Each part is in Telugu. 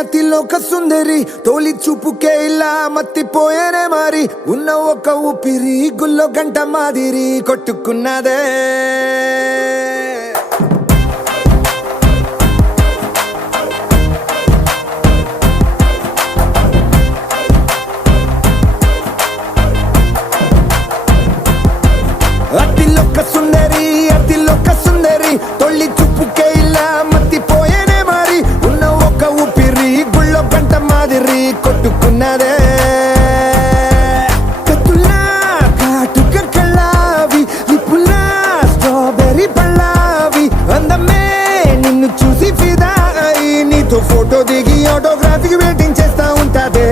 అతిలోక సుందరి తోలి చూపుకే ఇలా మత్తిపోయేనే మారి ఉన్న ఒక ఊపిరి గుల్లో గంట మాదిరి కొట్టుకున్నదే అతిలోక సుందరి తొలి చూపుకే ఇలా మత్తిపోయేనే మారి ఉన్న ఒక ఊపిరి గుళ్ళో గంట మాదిరి కొట్టుకున్నదే కత్తులా కాటుక కళ్ళావి లిప్పులా స్ట్రాబెర్రీ పళ్ళావి అందమే నిన్ను చూసి ఫిదా అయి నీతో ఫోటో దిగి ఆటోగ్రాఫీకి వెయిటింగ్ చేస్తా ఉంటాదే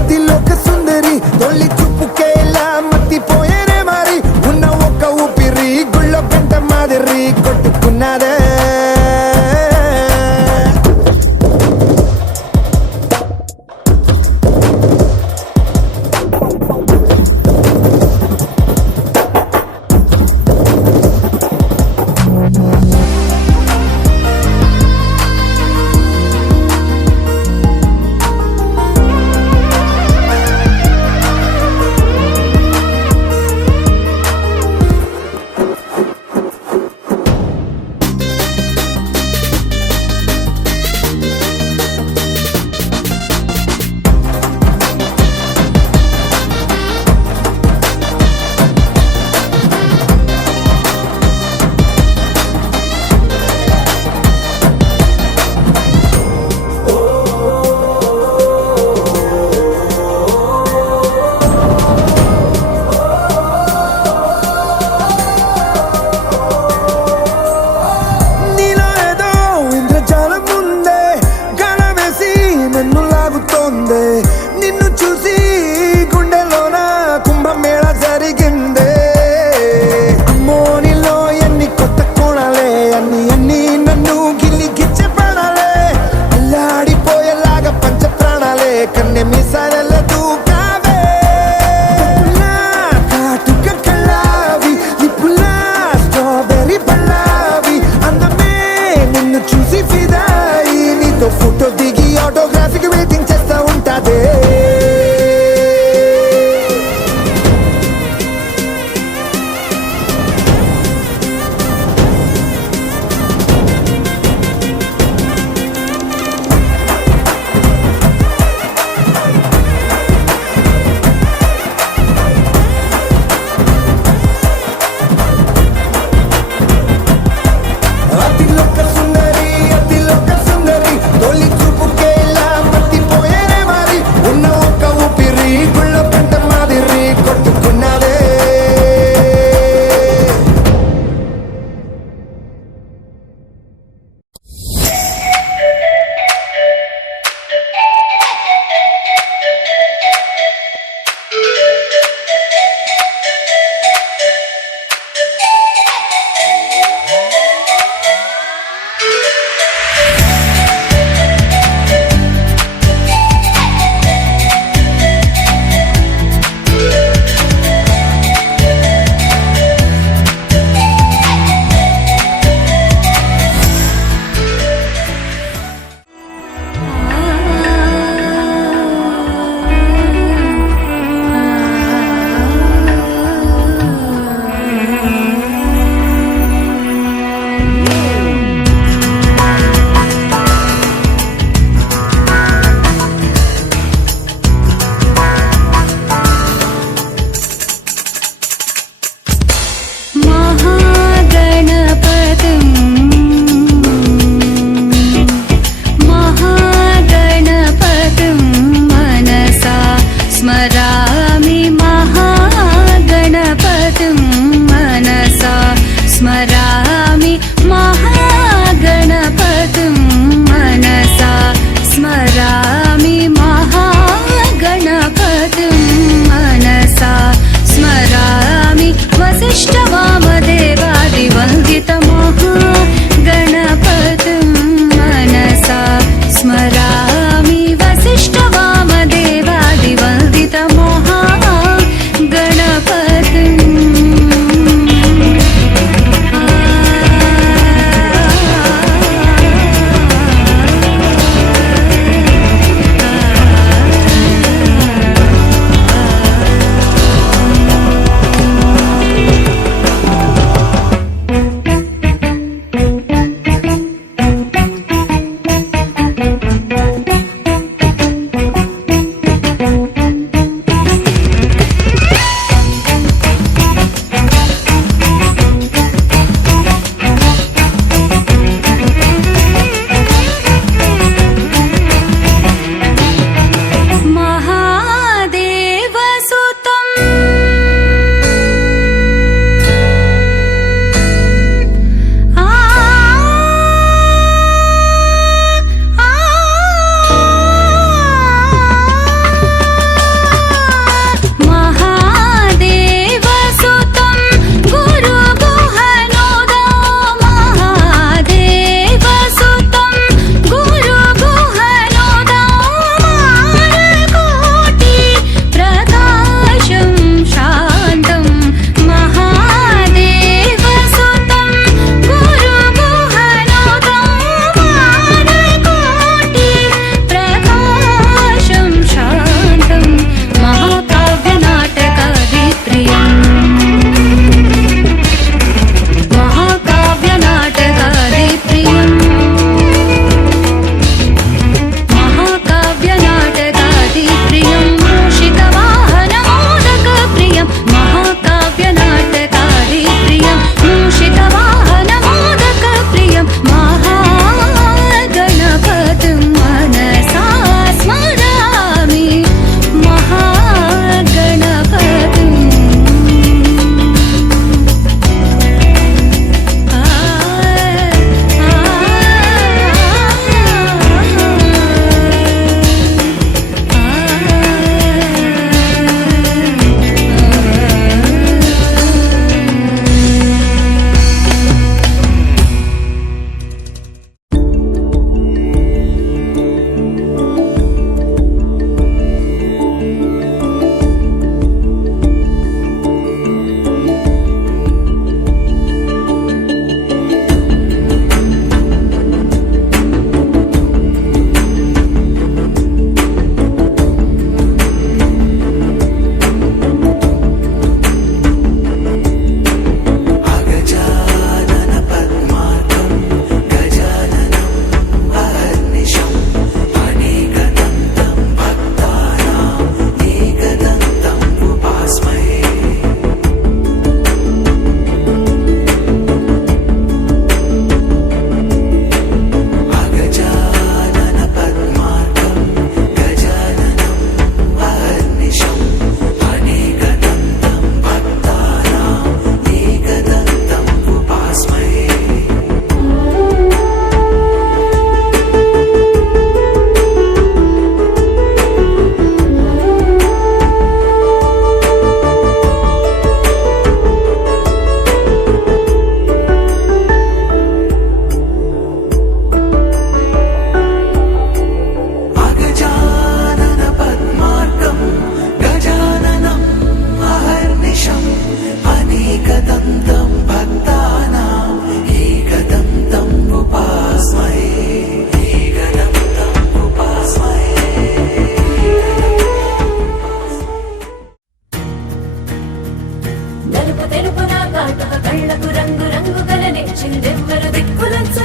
అతిలోక సుందరి తొలి చూపుకే ఇలా మత్తిపోయేనే మారి ఉన్న ఒక ఊపిరి గుళ్ళో గంట మాదిరి కొట్టుకున్నదే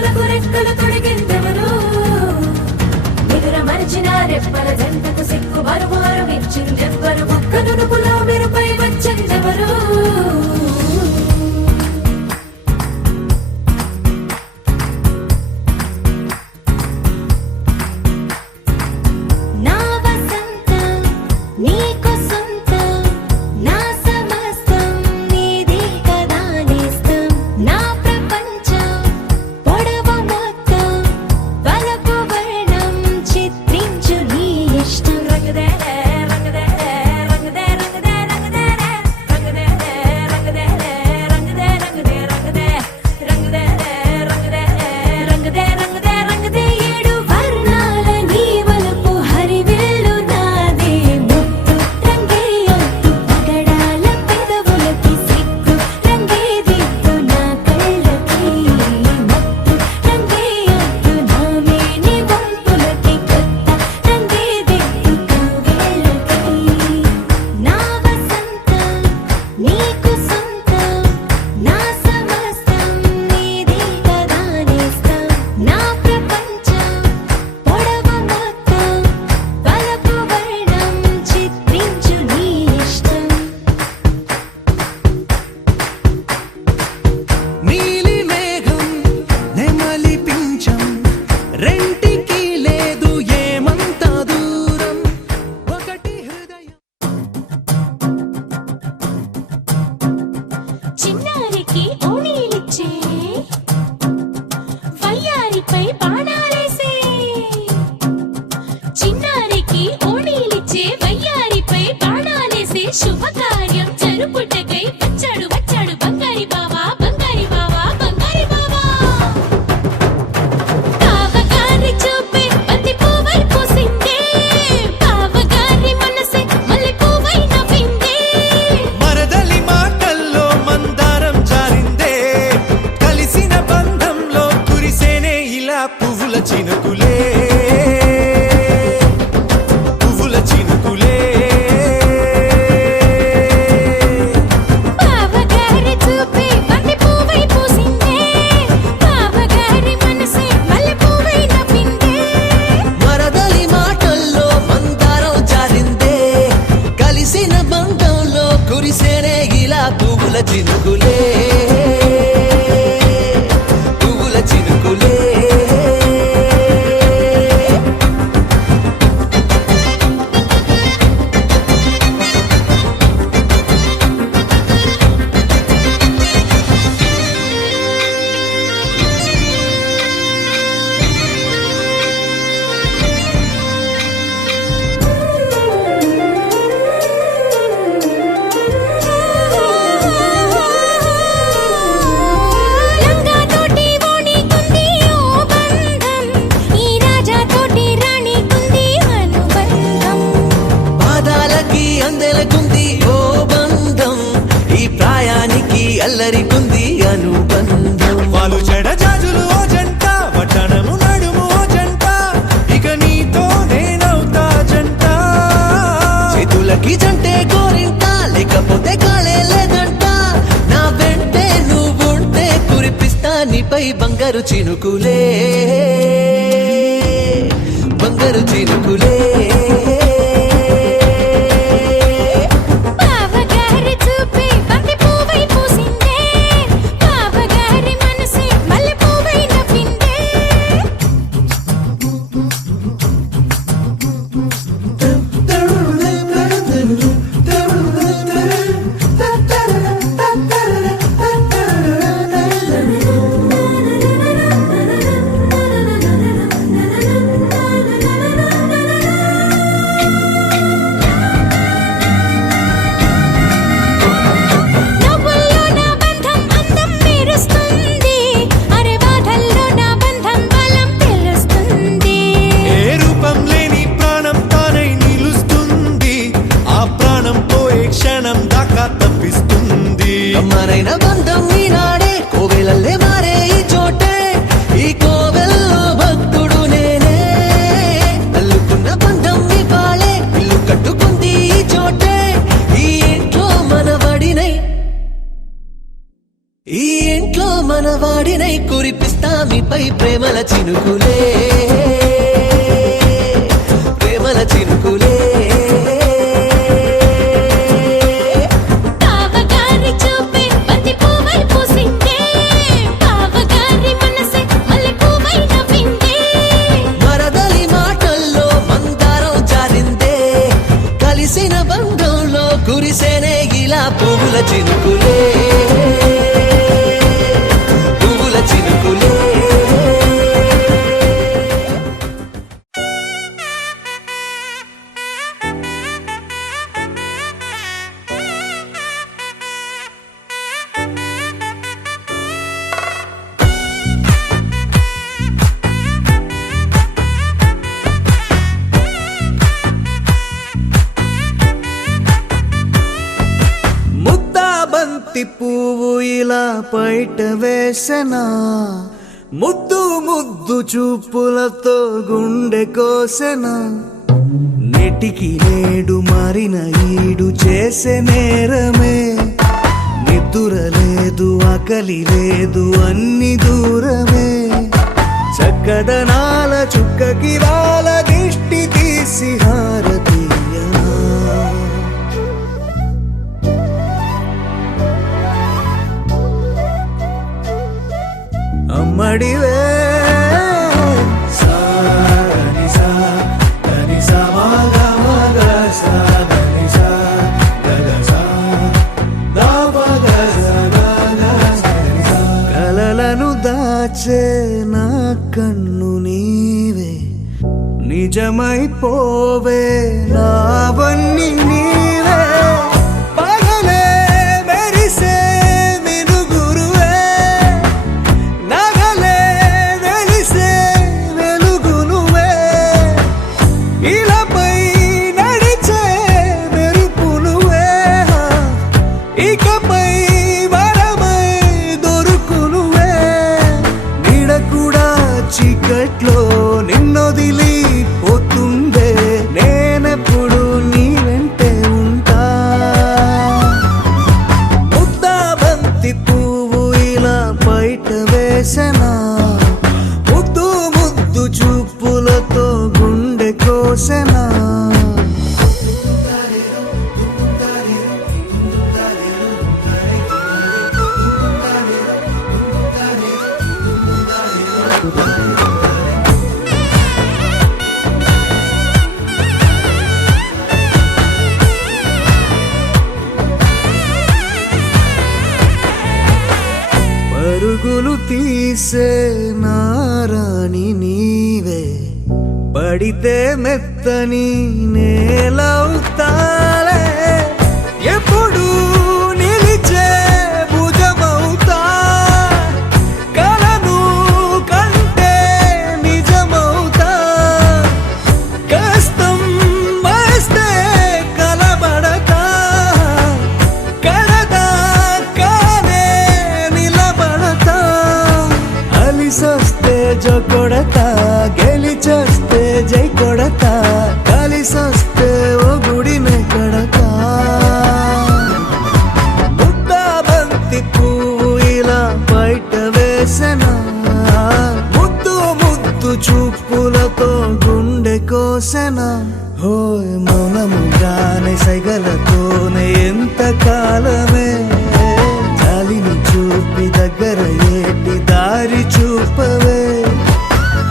చినుకులకు రెక్కలు తొడిగిందెవరు నిదుర మరిచిన రెప్పల జంటకు సిగ్గు బరువారు ఇచ్చిందెవ్వరు ఒక్క నునుపులో మెరుపై వచ్చిందెవరు శుభకార్యం జరుపుటకై వచ్చాడు వచ్చాడు బంగారి బావా బంగారి బావా బంగారి బావా బావగారి చూపే బంతి పువ్వై పూసిందే బావగారి మనసే మల్లె పువ్వై నవ్విందే మరదలి మాటల్లో మందారం జారిందే కలిసిన బంధంలో కురిసేనే ఇలా పువ్వుల చినుకులే పువ్వుల చినుకులే పువ్వుల చినుకులే పువ్వుల చినుకులే అల్లరికుంది అనుబంధం వాళ్ళు చెడజాజులు ఓ జంట వటనము నడుము ఓ జంట ఇక నీతో నేనవుతా జంట చేతులకి జంటే గోరింట లేకపోతే కాలే లేదంట నా వెంటే నువ్వుంటే కురిపిస్తా నీపై బంగారు చినుకులే బంగారు చినుకులే భూమిపై ప్రేమల చినుకులే ప్రేమల చినుకులే బావగారి చూపే బంతి పువ్వై పూసిందే బావగారి మనసే మల్లె పువ్వై నవ్విందే మరదలి మాటల్లో మందారం జారిందే కలిసిన బంధంలో కురిసేనే ఇలా పువ్వుల చినుకులే పువ్వుల చినుకులే ముద్దా బంతి పువ్వు ఇలా బయట వేసెనా ముద్దు ముద్దు చూపులతో గుండె కోసెనా నెటికి నేడు మారిన ఈడు చేసే నేరమే నిద్ర లేదు ఆకలి లేదు అన్ని దూరమే చక్కదనాల చుక్కకి వాళ్ళ దిష్టి తీసి హారతీయనా అమ్మడివే కలలను దాచే నా కన్ను నీవే నిజమైపోవే నావన్నీ నీవే పగలే మెరిసే మినుగురువే నగలే వెలిసే వెలుగు నువ్వే ఇలాపై నడిచే మెరుపు నువ్వే ఇకపై వరమై దొరుకు నువ్వే నీడ కూడా చీకట్లో నిన్నొదిలి పోతుందే నేనెప్పుడు నీ వెంటే ఉంటా ముద్దా బంతి పువ్వు ఇలా బయట వేసెనా ముద్దు ముద్దు చూపులతో గుండె కోసెనా పరుగులు తీసే నారాణి నీవే పడితే మెత్తని నేలవుతాలే ఎప్పుడు నిలిచే భుజమవుతా కలను కంటే నిజమవుతా కష్టం వస్తే కలబడతా కడదాకానే నిలబడతా అలిసొస్తే జో కొడతా గెలిచొస్తే జై కొడతా కలిసొస్తే ఓ గుడినే కడతా ముద్దా బంతి పువ్వు ఇలా బయట వేసెనా ముద్దు ముద్దు చూపులతో గుండె కోసెనా హోయ్ మౌనముగానే సైగలతోనే ఎంత కాలమే జాలిని చూపి దగ్గర ఏటి దారి చూపవే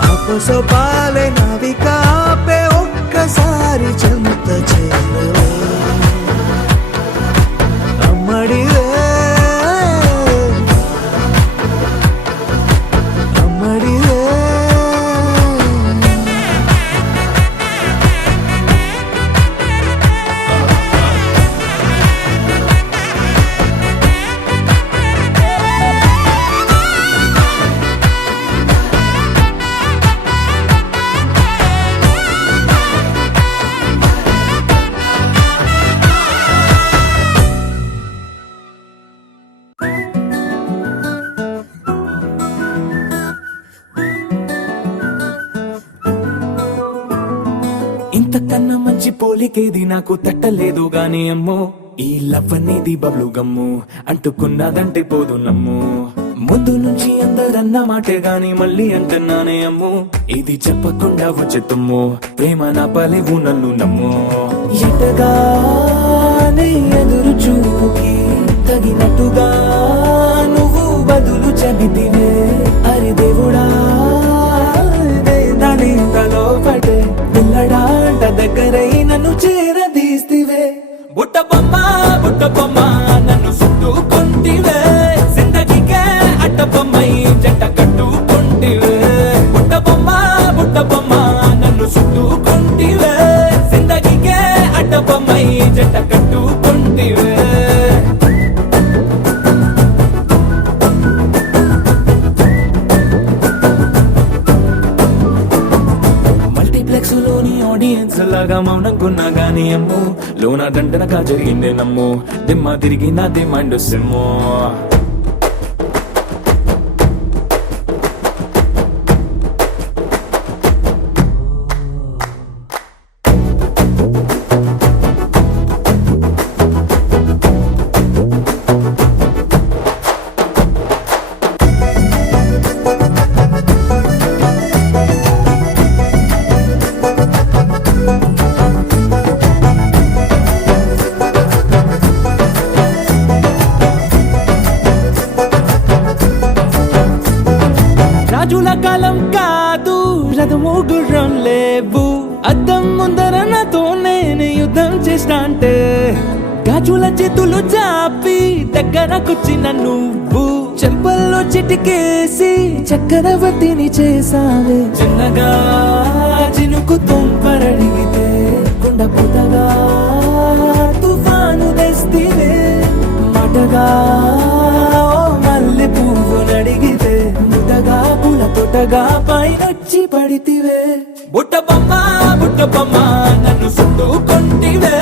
అపసొపాలే నావిక ఆపే ఒక్కసారి చెంత చేరవే అమ్మడివే అమ్మడివే ఇంతకన్నా మంచి పోలికేది నాకు తట్టలేదు గాని అమ్మో ఈ లవ్ అనేది బబ్లు గమ్ము అంటుకున్నదంటే పోదు నమ్ము ముందు నుంచి అందరన్న మాటే గాని మళ్ళీ అంటున్నానే అమ్ము, ఇది చెప్పకుండా వచ్చేతుమ్ము, ప్రేమ నా పలివు నన్ను నమ్ము. ఎటగానే ఎదురు చూకి తగినట్టుగా నువ్వు బదులు చెబితివే, అరి దేవుడా దాని తలో పడే పిల్లడాంట దగ్గరై నన్ను చేరదీస్తివే. బుట్ట బొమ్మ నన్ను చుట్టుకుంటివే, జిందగీకే అట్ట బొమ్మై జంట కట్టుకుంటివే. బుట్ట బొమ్మ నన్ను చుట్టుకుంటివే, జిందగీకే అట్ట బొమ్మై జంట కట్టుకుంటివే. మల్టీప్లెక్స్ లోని ఆడియన్స్ లాగా మౌనంకున్నా గానీ అమ్ము, లోన దండనగా జరిగిందే నమ్ము, దిమ్మ తిరిగి నా దిమ్మండు సిమ్ము. రాజుల కాలం కాదు, రథము గుర్రం లేవు, అద్దం ముందర నాతో నేను యుద్ధం చేస్తా అంటే, గాజుల చేతులు చాపి దగ్గరకొచ్చిన నువ్వు, చెంపల్లో చిటికేసి చక్రవర్తిని చేసావే. చిన్నగా చినుకు తుంపరడిగితే కుండ పుటగా తుఫాను తెస్తివే, మాటగా మల్లె పువ్వు నడిగితే ముదగా పుల తొటగా పైనొచ్చి పడితివే. బుట్ట బొమ్మ నన్ను చుట్టుకుంటివే,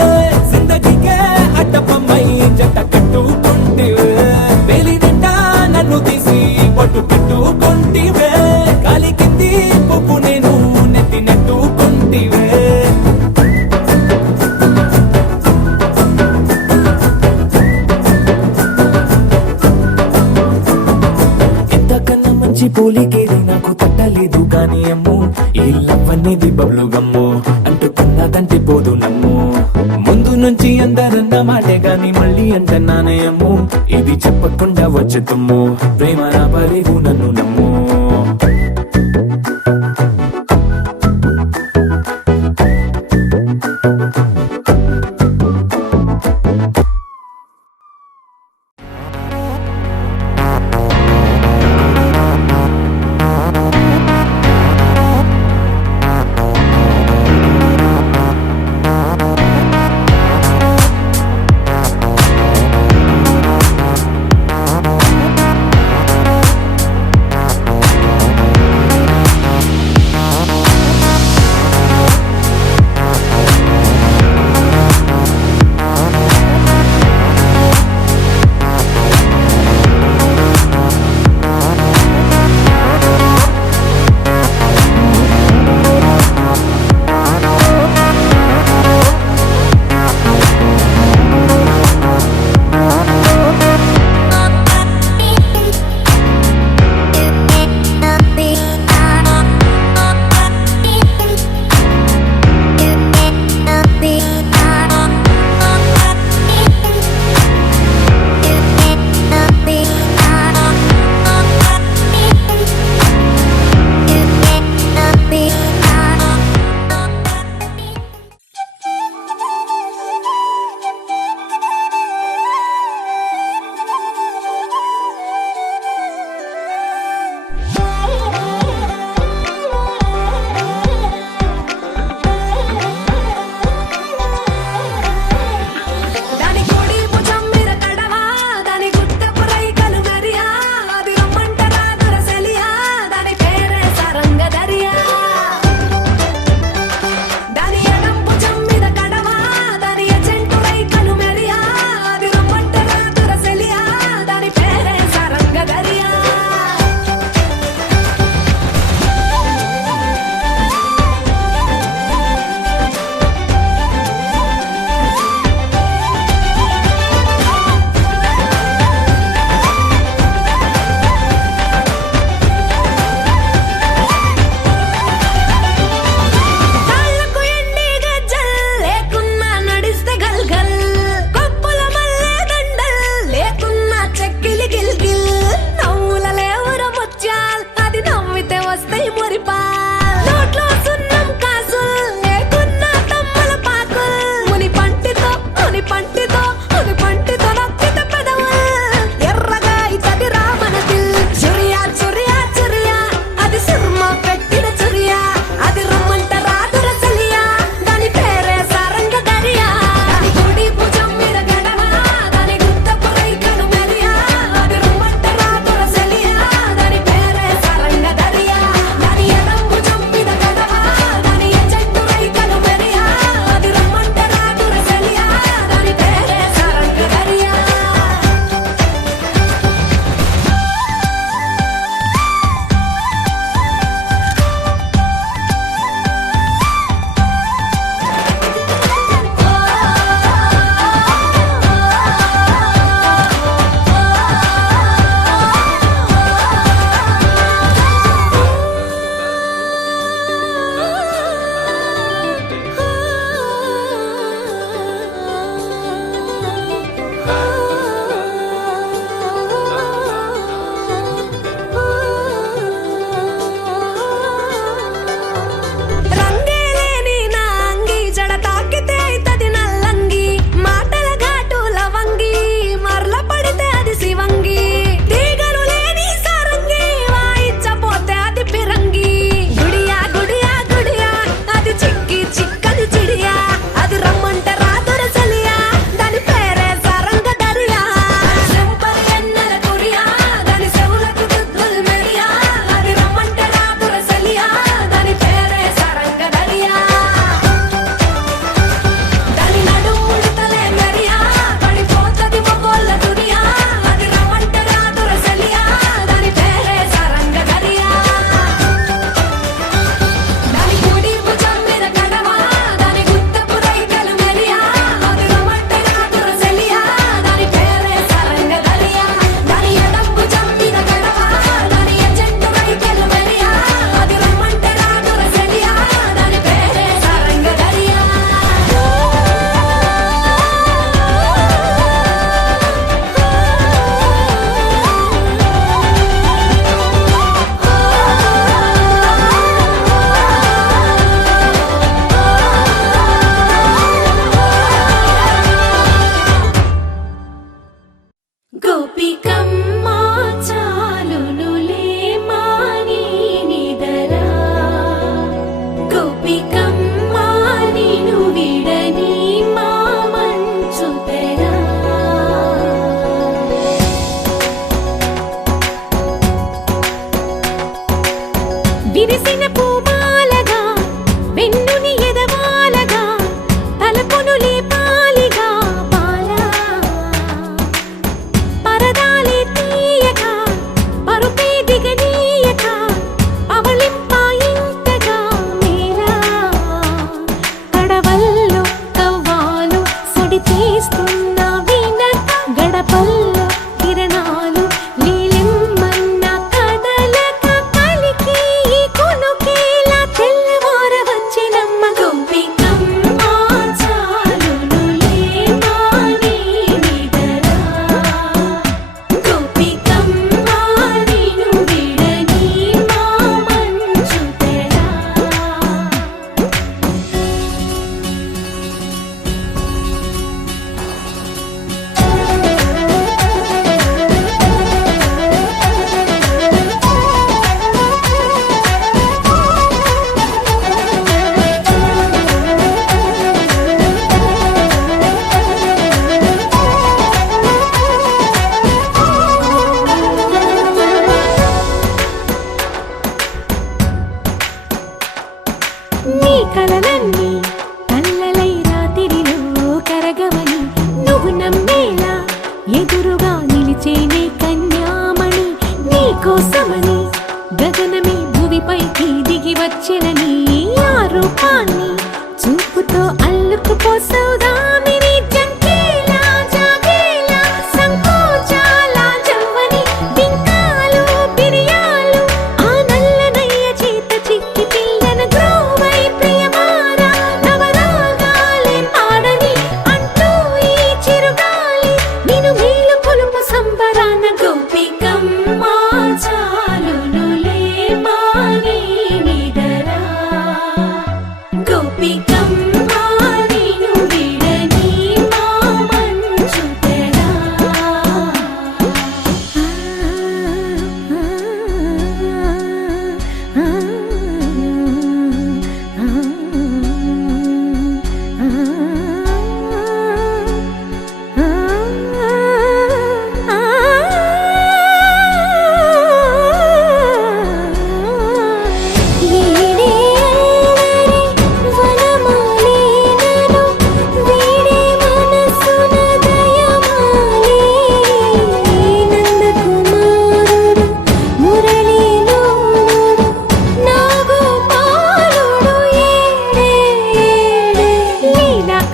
జిందగీకే అట్ట బొమ్మై జంట కట్టుకుంటివే. వేలి నిండా నన్ను తీసి పట్టు కట్టుకుంటివే, కాలి కింది పువ్వు నేను నెత్తి నెట్టుకుంటివే. ఇంతకన్నా మంచి పోలికేది నాకు తట్టలేదు కానీ అమ్ము, ఈ లవ్ అనేది బబ్లు గమ్ము, అంటుకున్నదంటే పోదు నమ్ము. ముందు నుంచి అందరన్న మాటే గాని మళ్ళీ అంటున్నానే అమ్ము, ఇది చెప్పకుండా వచ్చేతుమ్ము, ప్రేమ నా పలివు నన్ను నమ్ము. విరిసిన పూమాలగా వెన్నుని ఎదవాలగా తలపును లేపాలిగా బాలా పరదాలే తీయక పరుపే దిగనీయక పవళింపాయింతగా మేలా కడవల్లో కవ్వాలు సడి చేస్తున్న వినక గడపల్లో కిరణాలు నీలిమ్మన్న కదలక పలికి ఈ కొనుకేలా తెల్లవార వచ్చినమ్మ గోపికమ్మ చాలునులే మాని నిదరా గోపికమ్మ నిను విడని మా మంచు తెరా నీ కలలన్నీ కల్లలై రాత్రిలో కరగవని నువ్వు నమ్మేలా ఎదురుగా నిలిచేనే కన్యామణి నీ కోసమని గగనమే భువిపైకి దిగి వచ్చినని ఆ రూపాన్ని చూపుతో అల్లుకుపోసౌదామిని జంకేలా జాగేలా సంకోచాల జవ్వని బింకాలు బిరియాలు ఆ నల్లనయ్య చేత చిక్కి పిల్లన గ్రోవై ప్రియమారా నవరాగాలే పాడని అంటూ ఈ చిరుగాలి నిన్ను మేలు కొలుపు సంబరాన గోపికమ్మ చాలునులే మాని నిదరా గోపికమ్మ నిను విడని మా మంచు తెరా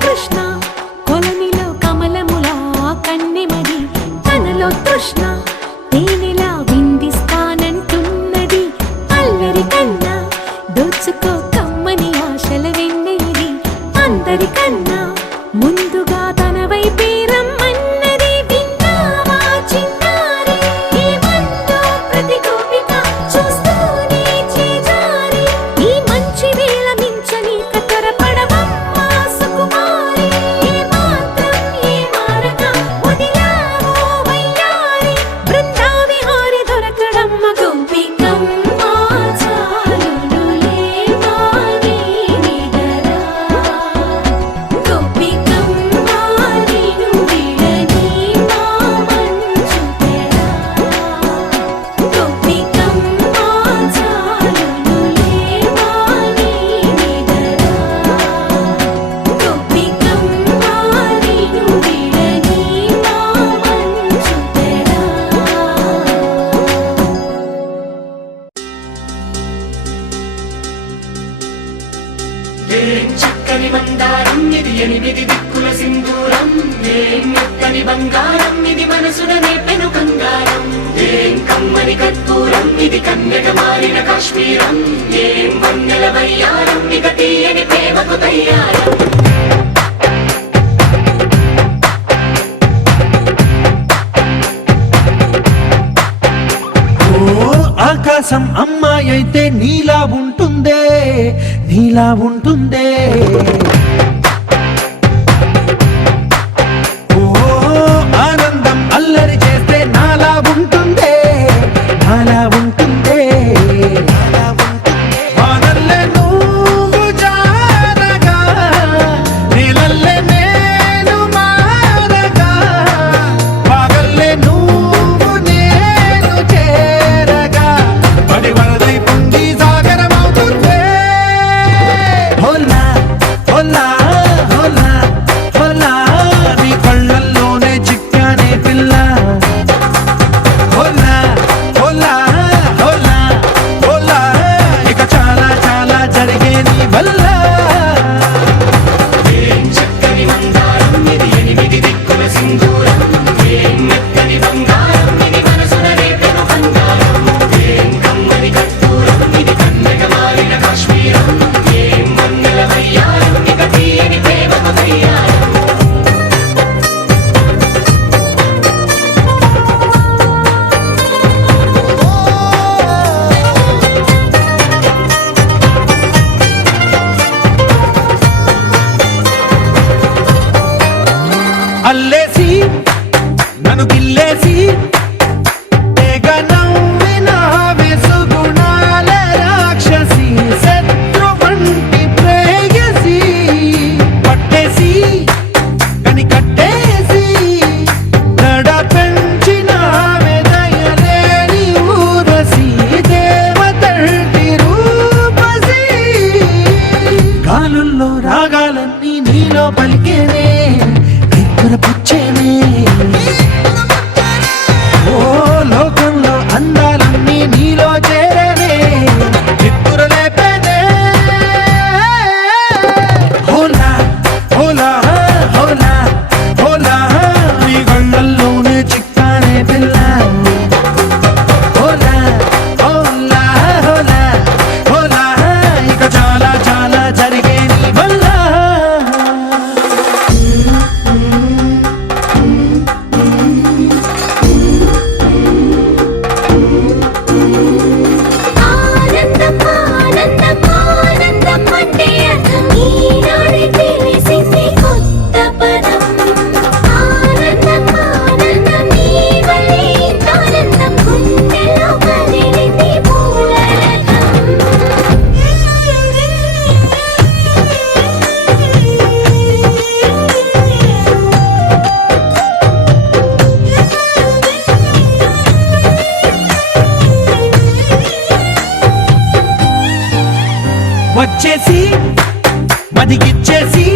కృష్ణ కొలనిలో కమలములా కన్నెమది తనలో తృష్ణ తేనెలా విందిస్తానంటున్నది అల్లరి కన్నా దోచుకో కమ్మని ఆశల వెన్నెయిది అందరికన్నా ముందుగా తన వైపే రమ్మన్నది విన్నావా చిన్నారి ఏమందో ప్రతి గోపిక చూస్తూనే చేజారి ఈ మంచి వేళ మించని కతరపడవమ్మ సుకుమారి ఏ మాత్రం ఏ మారక వదిలావో వయ్యారి బృందావిహారి దొరకడమ్మ గోపికమ్మ చాలునులే మాని నిదరా గోపికమ్మ నిను విడని మా మంచు తెరా గోపికమ్మ చాలునులే మాని నిదరా గోపికమ్మ నిను విడని మా మంచు తెరా ఏం చక్కని మందారం ఇది ఎనిమిది దిక్కుల సింధూరం ఏం మెత్తని బంగారం ఇది మనసున నేపెను కంగారం ఏం కమ్మని కర్పూరం ఇది కన్యక మారిన కాశ్మీరం ఏం వన్నెల వయ్యారం ఇక తీయని ప్రేమకు తయ్యారం ఓ ఆకాశం అమ్మాయి అయితే నీలా ఉంటుందే నీలా ఉంటుందే ఓ ఆనందం అల్లరి చేస్తే నాలా ఉంటుందే నాలా ఉంటుందే వానల్లే నువ్వు జారగా నీలల్లే నేను మారగా పగల్లే నువ్వు నేను చేరగా పడి వరదై పొంగి సాగర వచ్చేసి మదిగిచ్చేసి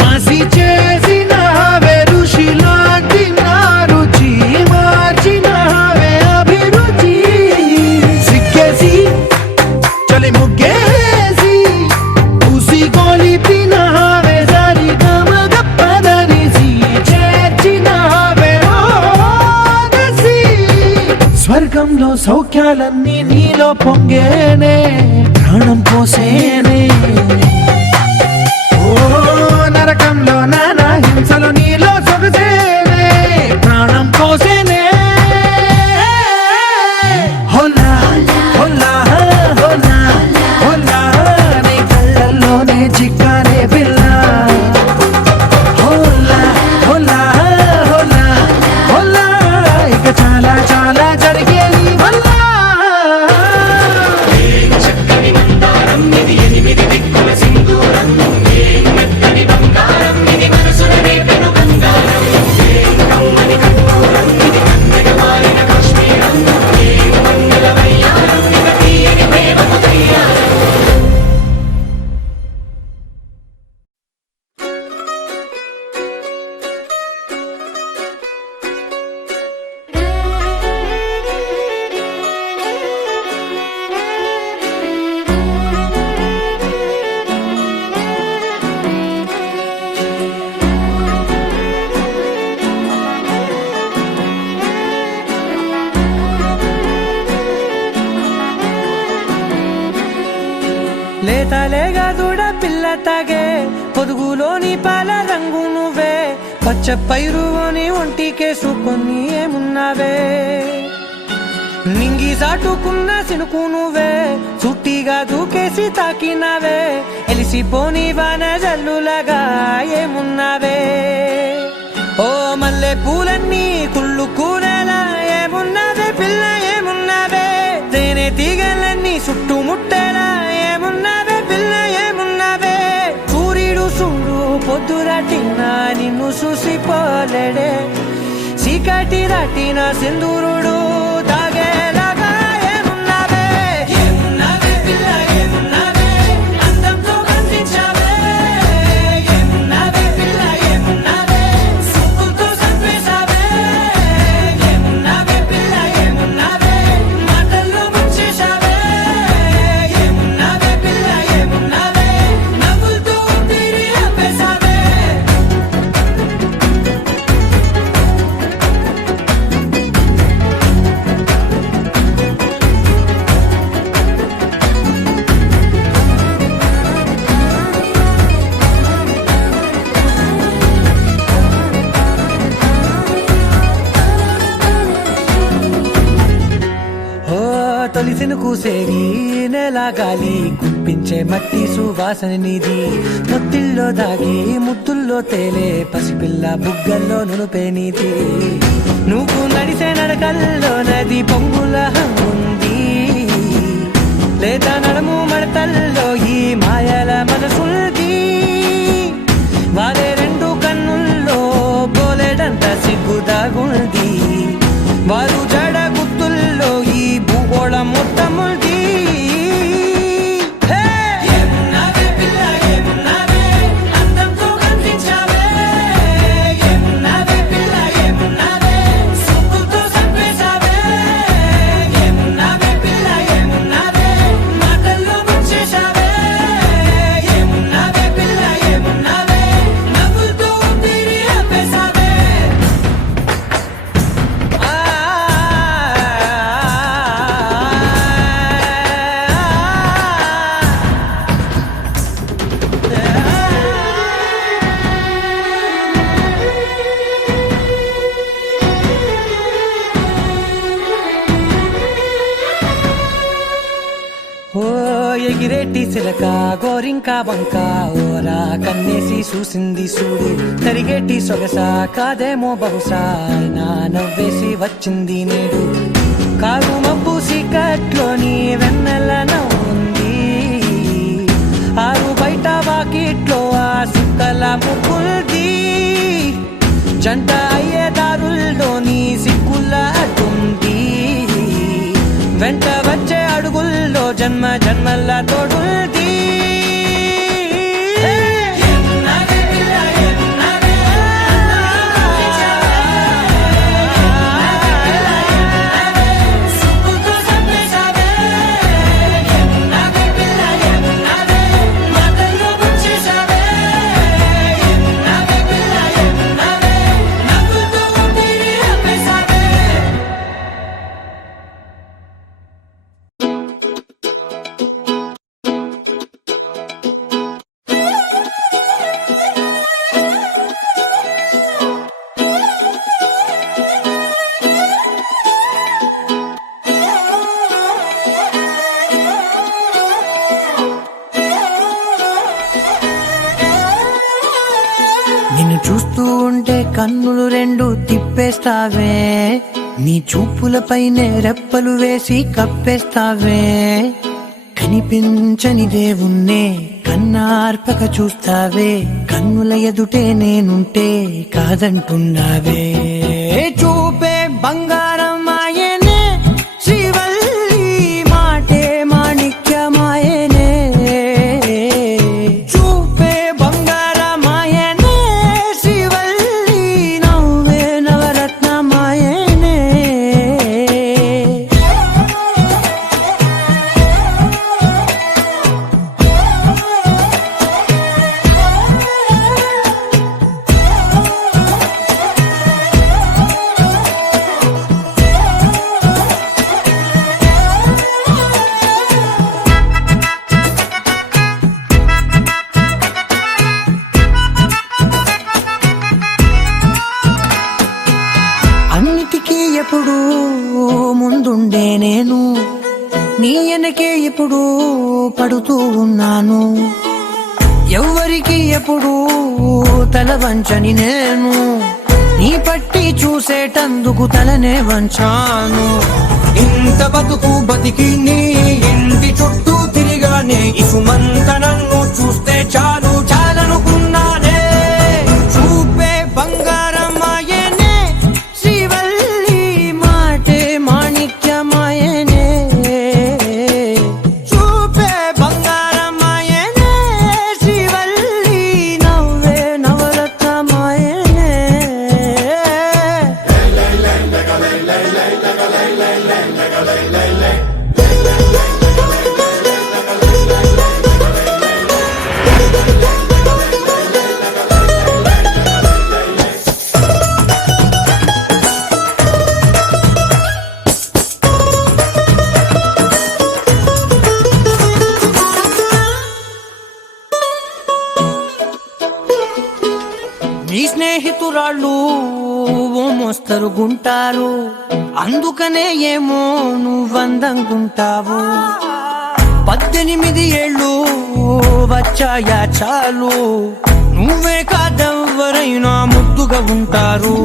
మాసి చేసిన ఋషిలాంటి నా రుచి మార్చినవే అభిరుచి సిక్కేసి చలి ముగ్గేసి పూసి గోలిపినవే సరి గమగప్పదనిసి చేర్చినవే ఓదసి స్వర్గంలో సౌఖ్యాలన్నీ నీలో పొంగేనే ప్రాణం పోసేనే ఓ నరకంలో నానా హింసలు నీలో సొగసేనే ప్రాణం పోసేనే హోలా హోలా హోలా హోలా నీ కళ్ళల్లోనే చిక్కానే పిల్ల హోలా హోలా హోలా హోలా ఇక చాలా చాలా జరిగేది వల్ల చక్కని మందారం ఇది ఎనిమిది దిక్కుల సింధూరం ఏం మెత్తని బంగారం ఇది మనసున రేపెను బంగారం ఏం కమ్మని కర్పూరం ఇది కన్నెగ మారిన కాశ్మీరం ఏం మంగళ వయ్యారం ఇక తీయని ప్రేమకు తయ్యారం లేతలేగా దూడ పిల్ల తాగే పొదుగులోని పాల రంగు నువ్వే పచ్చ పైరుని ఒంటికేసుకొని ఏమున్నావే నింగి సాటుకున్న సినుకు నువ్వే చుట్టిగా దూకేసి తాకినావే ఎలిసిపోని వాన జల్లులగా ఏమున్నావే ఓ మల్లె పూలన్నీ కుళ్ళు కూరలా ఏమున్నావే పిల్ల ఏమున్నావే తేనె తీగలన్నీ చుట్టుముట్టేలా ఏమున్నావే పిల్ల ఏమున్నావే సూర్యుడు చూడు పొద్దురాటిన నిన్ను చూసిపోలేడే చీకటి రాటిన సింధూరుడు తాగేలాగా ఏమున్నావే ఏమున్నావే పిల్ల ఏమున్నావే అందంతో కనిపించావే ఏమున్నావే పిల్ల ఏమున్నావే సుక్కుతో సంపేశావే ఏమున్నావే పిల్ల ఏమున్నావే మాటల్లో ముంచేశావే ఏమున్నావే పిల్ల ఏమున్నావే నవ్వులతో ఊపిరి ఆపేశావే ఓ తొలిసిన కూసేరి నెల గాలి గుప్పించే మట్టి సువాసన నీది మొత్తిల్లో దాగి ముద్దుల్లో తేలే పసిపిల్ల బుగ్గల్లో నునుపే నీది నువ్వు నడిసే నడకల్లో నది పొంగుల హంగుంది లేదా నడము మడతల్లో ఈ మాయల మనసుల్ది వారే రెండు కన్నుల్లో బోలెడంత సిగ్గుదాగుంది వారు జడ గుత్తుల్లో ఈ భూగోళం మొత్తముల్ది ఏమున్నావే పిల్ల ఏమున్నావే అందంతో కనిపించావే ఏమున్నావే పిల్ల ఏమున్నావే సుక్కుతో సంపేశావే ఏమున్నావే పిల్ల ఏమున్నావే మాటల్లో ముంచేశావే ఏమున్నావే పిల్ల ఏమున్నావే నవ్వులతో ఊపిరి ఆపేశావే ఓ ఎగిరేటి సిలక గోరింక వంక ఓరా కన్నేసి చూసింది చూడు తరిగేటి సొగస కాదేమో బహుశా నా నవ్వేసి వచ్చింది నేడు కారు మబ్బు సీకట్లోని వెన్నెల నవ్వుంది ఆరు బయట వాకిట్లో ఆ సుక్కల ముగ్గుల్ది జంట అయ్యే దారుల్లోని సిగ్గుల అడ్డుంది వెంట వచ్చే అడుగుల్లో జన్మ జన్మల్ల తోడుంది నిన్ను చూస్తూ ఉంటే కన్నులు రెండు తిప్పేస్తావే నీ చూపులపైనే రెప్పలు వేసి కప్పేస్తావే కనిపించని దేవుణ్ణే కన్నార్పక చూస్తావే కన్నుల ఎదుటే నేనుంటే కాదంటున్నావే చూపే బంగారం ఆయనే శ్రీవల్లి మాటే మాణిక్యమాయనే చూపే బంగారమాయనే శ్రీవల్లి నవ్వే నవరత్నమాయనే అన్నిటికీ ఎప్పుడు ముందుండే నేను నీ వెనకే ఎప్పుడు పడుతూ ఉన్నాను ఎవ్వరికి ఎప్పుడు తల వంచని నేను నీ పట్టి చూసేటందుకు తలనే వంచాను ఇంత బతుకు బతికి నీ ఇంటి చుట్టూ తిరిగానే ఇసుమంత నన్ను చూస్తే చాలు చాలనుకున్నానే చూపే బంగారమాయనే శ్రీవల్లి మాటే మాణిక్యమాయనే చూపే బంగారమాయనే శ్రీవల్లి నవ్వే నవరత్నమాయనే నీ స్నేహితురాళ్ళు ఓ మోస్తరు గుంటారు అందుకనే ఏమో నువ్వందంగుంటావు 18 ఏళ్ళు వచ్చాయా చాలు నువ్వే కాదెవ్వరైనా ముద్దుగా ఉంటారు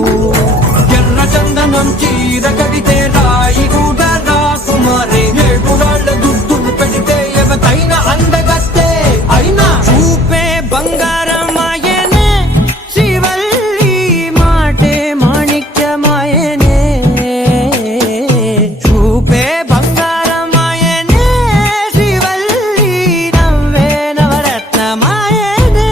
ఎర్ర చందనం చీర కడితే రాయి కూడా రాకుమారే ఏడురాళ్ళ దుద్దులు పెడితే ఎవతైనా అందగస్తే అయినా చూపే బంగారమాయనే శ్రీవల్లి మాటే మాణిక్యమాయనే చూపే బంగారమాయనే శ్రీవల్లి నవ్వే నవరత్నమాయనే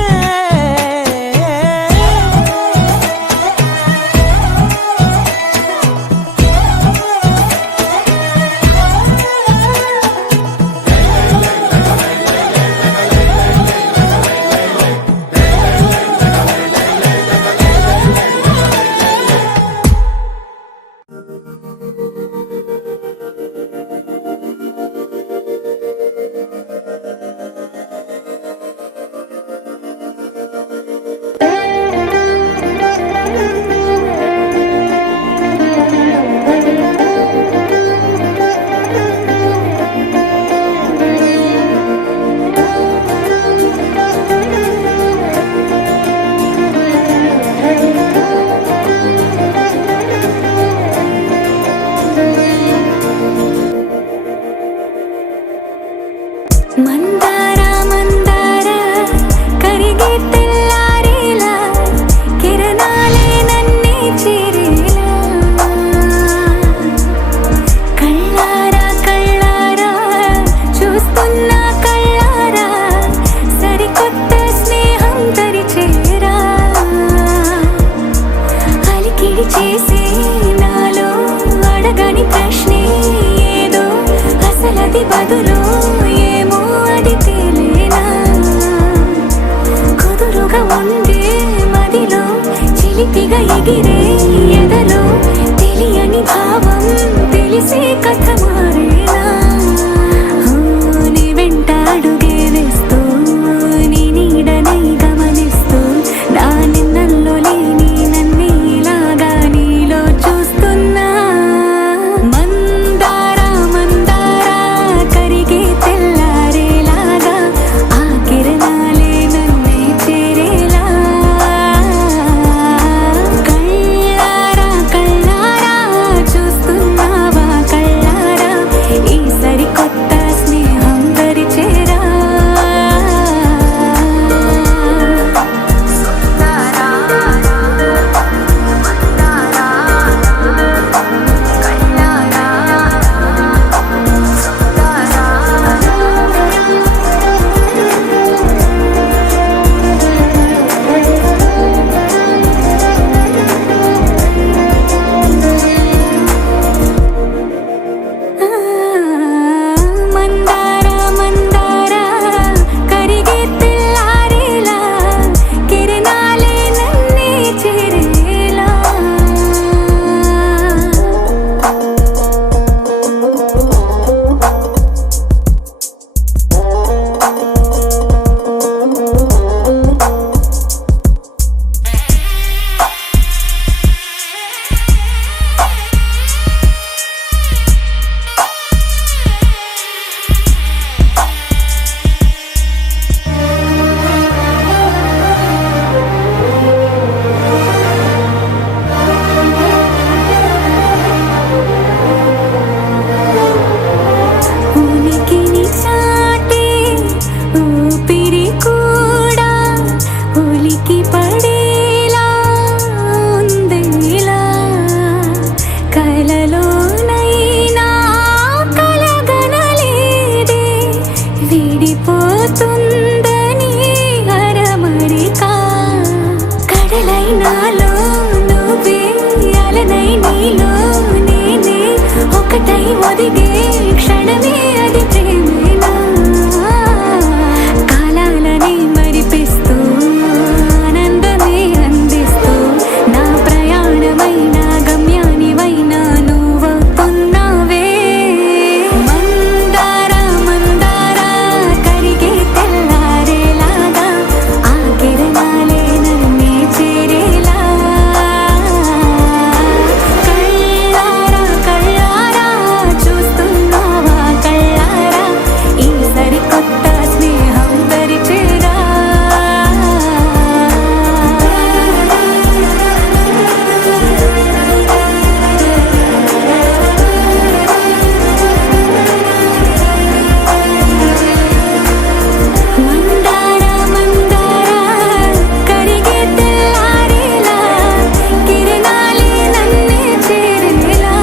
మందార మందార కరిగే తెల్లారేలా కిరణాలే నన్నే చేరేలా కళ్ళారా కళ్ళారా చూస్తే వీడిపోతుందని హరమరిక కడలై నాలో నువ్వే అలనై నీలో నేనే ఒకటై ఒదిగే క్షణమే అది ప్రేమేనా కాలాలని మరిపిస్తూ ఆనందమే అందిస్తూ నా ప్రయాణమైన గమ్యానివైనా నువ్వవుతున్నావే మందార మందార కరిగే తెల్లారేలాగా ఆ కిరణాలే నన్నే చేరేలా కళ్ళారా కళ్ళారా చూస్తున్నావా కళ్ళారా ఈ సరికొత్త స్నేహం పరిచేరా మందార మందార కరిగే తెల్లారేలా కిరణాలే నన్నే చేరేలా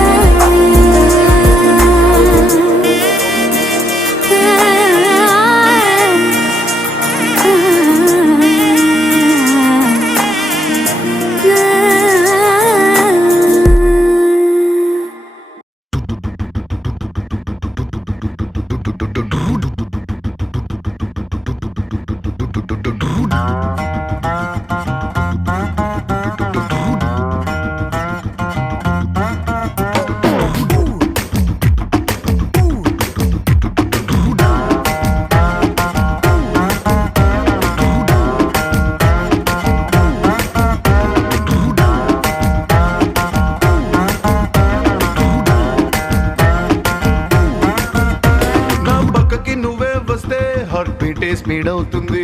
నా పక్కకి నువ్వే వస్తే హార్ట్ బీటే స్పీడ్ అవుతుంది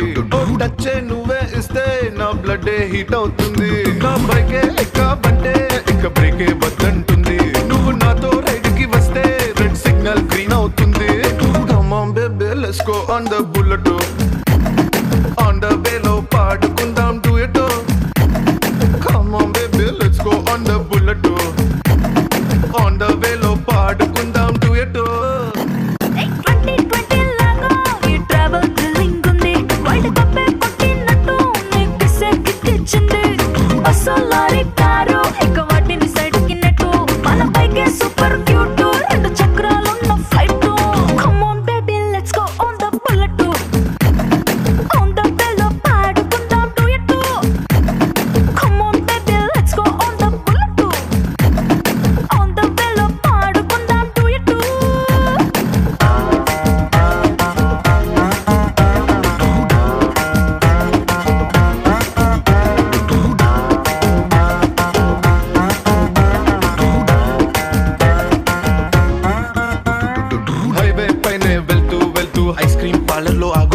టచ్ నువ్వే ఇస్తే నా బ్లడ్ హీట్ అవుతుంది నా బైకే ఎక్కబంటే ఇక బ్రేకే వద్దంటుంది నువ్వు నాతో రైడ్ కి వస్తే రెడ్ సిగ్నల్ గ్రీన్ అవుతుంది Come on baby let's go on the bullet on the way లో పాడుకుందాం duet Come on baby let's go on the bullet on the way లో పాడుకుందాం duet 2020 లాగా ఈ ట్రావెల్ థ్రిల్లింగ్ ఉంది వరల్డ్ కప్ కొట్టినట్టు నీకు సెక్కిచ్చింది అసలారి కారు ఇక వాటిని సైడ్ కిన్నట్టు మన బైకే సూపర్ క్యూట్ రెండు చక్రాలున్న flight come on baby let's go on the bullet on the బెల్లో పాడుకుందాం duet come on baby let's go on the bullet on the బెల్లో పాడుకుందాం డూయట్ హైవే పైనే వెళ్తూ వెళ్తూ ఐస్ క్రీమ్ పార్లర్ లో ఆగు